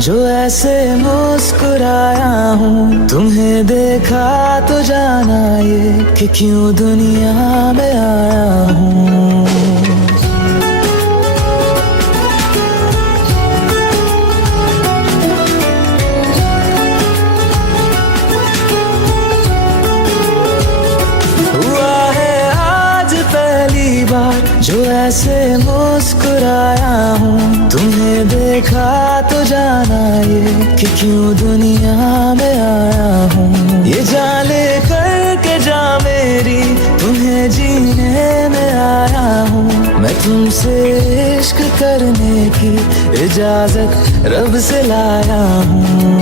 जो ऐसे मुस्कुराया हूँ, तुम्हें देखा तो जाना ये कि क्यों दुनिया में आया हूँ। हुआ है आज पहली बार जो ऐसे मुस्कुराया हूँ, तुम्हें देखा तो जाना ये कि क्यों दुनिया में आया हूँ। ये जान ले करके जा मेरी, तुम्हें जीने में आया हूँ। मैं तुमसे इश्क करने की इजाजत रब से लाया हूँ।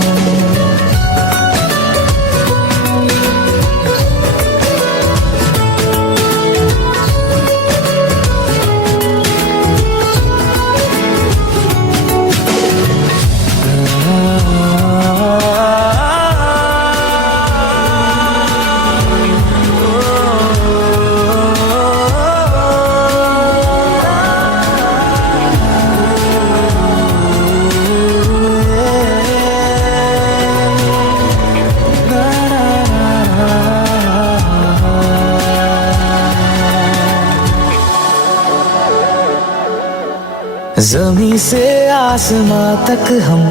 ज़मीं से आसमां तक हम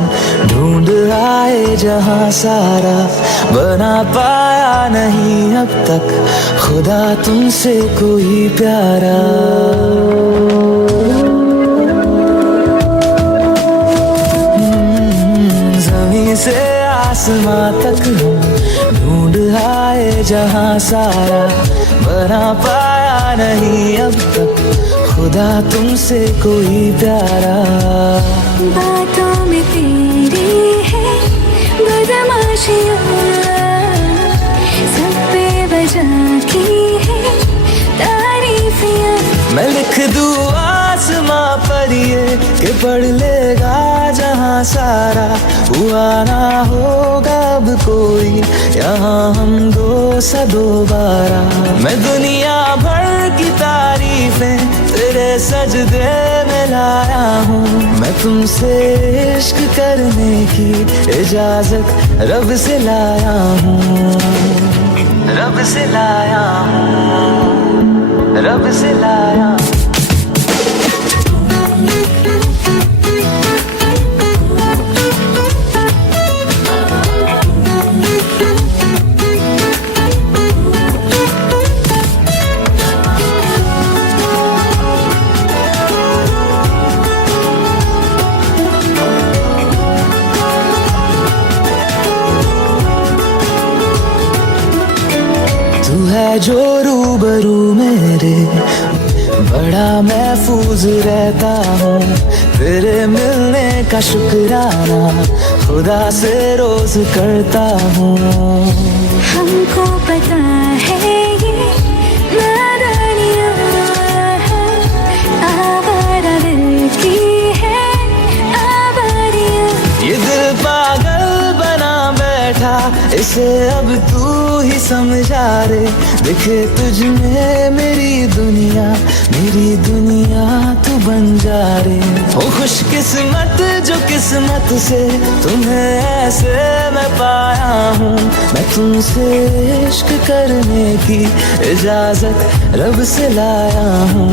ढूंढ आए जहां सारा, बना पाया नहीं अब तक खुदा तुमसे कोई प्यारा। ज़मीं से आसमां तक हम ढूंढ आए जहां सारा, बना पाया नहीं अब तक खुदा तुमसे कोई प्यारा। बातों में तेरी है बदमाशियाँ, सब बेवजह की है तारीफियाँ। मैं लिख दूँ आसमां पर ये कि पढ़ लेगा जहां सारा, हुआ ना होगा अब कोई यहाँ हम दो सा दोबारा। मैं दुनिया भर की तारीफें तेरे सजदे में लाया हूँ। मैं तुमसे इश्क करने की इजाजत रब से लाया हूँ। रब से लाया हूँ, रब से लाया। तू है जो रूबरू मेरे, बड़ा महफूज रहता हूँ। तेरे मिलने का शुक्राना खुदा से रोज करता हूँ। हमको पता है ये नादानियाँ हैं, आवारा दिल की है आवारियाँ। ये दिल पागल बना बैठा, इसे अब तू ही समझा रे। दिखे तुझ में मेरी दुनिया तू बन जा रे। हो खुशकिस्मत जो किस्मत से तुम्हें ऐसे मैं पाया हूँ। मैं तुमसे इश्क करने की इजाजत रब से लाया हूँ।